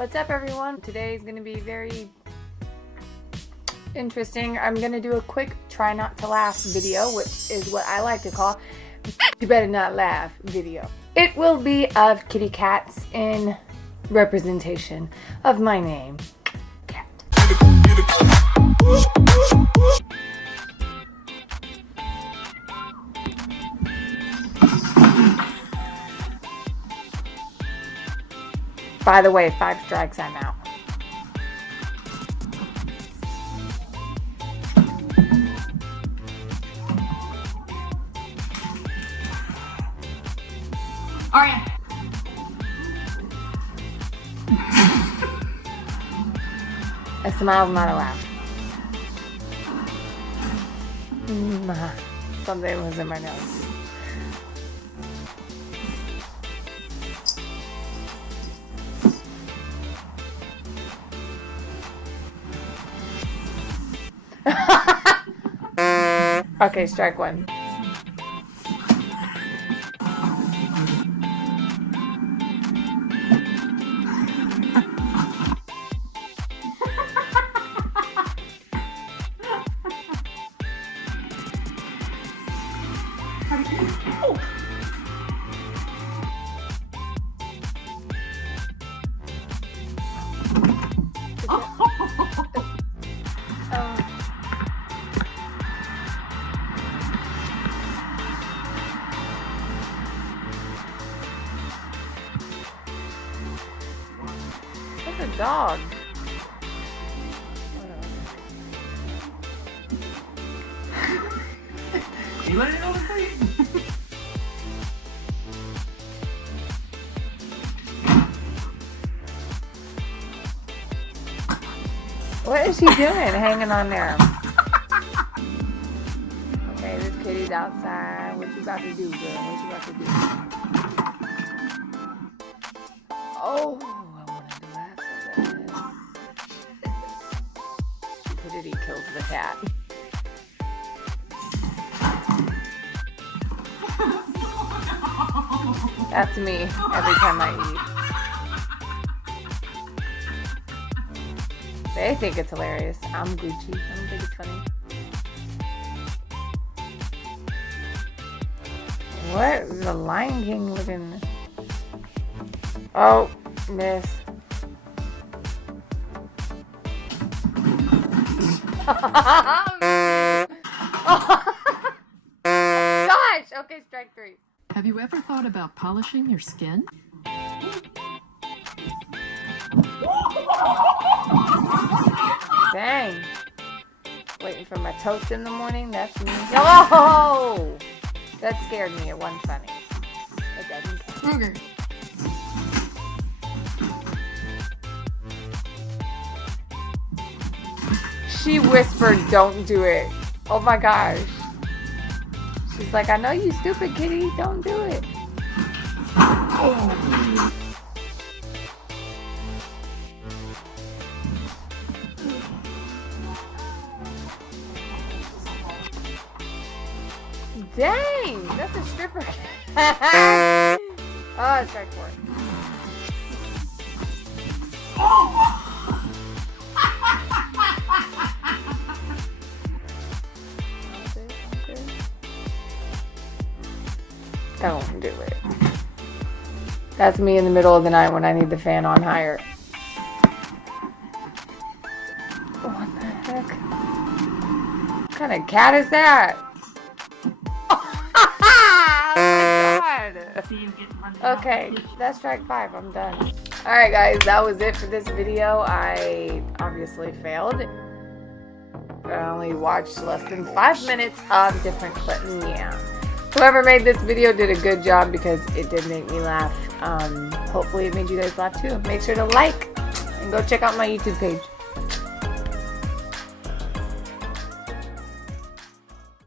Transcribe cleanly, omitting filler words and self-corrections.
What's up, everyone? Today is going to be very interesting. I'm going to do a quick try not to laugh video, which is what I like to call you better not laugh video. It will be of kitty cats in representation of my name, Cat. By the way, 5 strikes, I'm out. Aria. A smile's not a laugh. Something was in my nose. Okay, strike one. That's a dog. You let it over free. What is she doing hanging on there? Okay, this kitty's outside. What you about to do, girl? What you about to do? Oh, I wanted to laugh so bad. Stupidity kills the cat. That's me every time I eat. They think it's hilarious. I'm Gucci. I don't think it's funny. What? The Lion King looking. Oh, miss. Gosh! Okay, strike 3. Have you ever thought about polishing your skin? Dang. Waiting for my toast in the morning? That's me. Oh! That scared me. It wasn't funny. It doesn't count. Ruger. She whispered, "Don't do it." Oh my gosh. She's like, "I know you stupid kitty. Don't do it." Oh. Dang, that's a stripper. Oh, it's strike 4. Don't do it. That's me in the middle of the night when I need the fan on higher. What the heck? What kind of cat is that? Oh my god! Okay, that's strike 5. I'm done. Alright guys, that was it for this video. I obviously failed. I only watched less than 5 minutes of different clips. Yeah. Whoever made this video did a good job because it did make me laugh. Hopefully it made you guys laugh too. Make sure to like and go check out my YouTube page.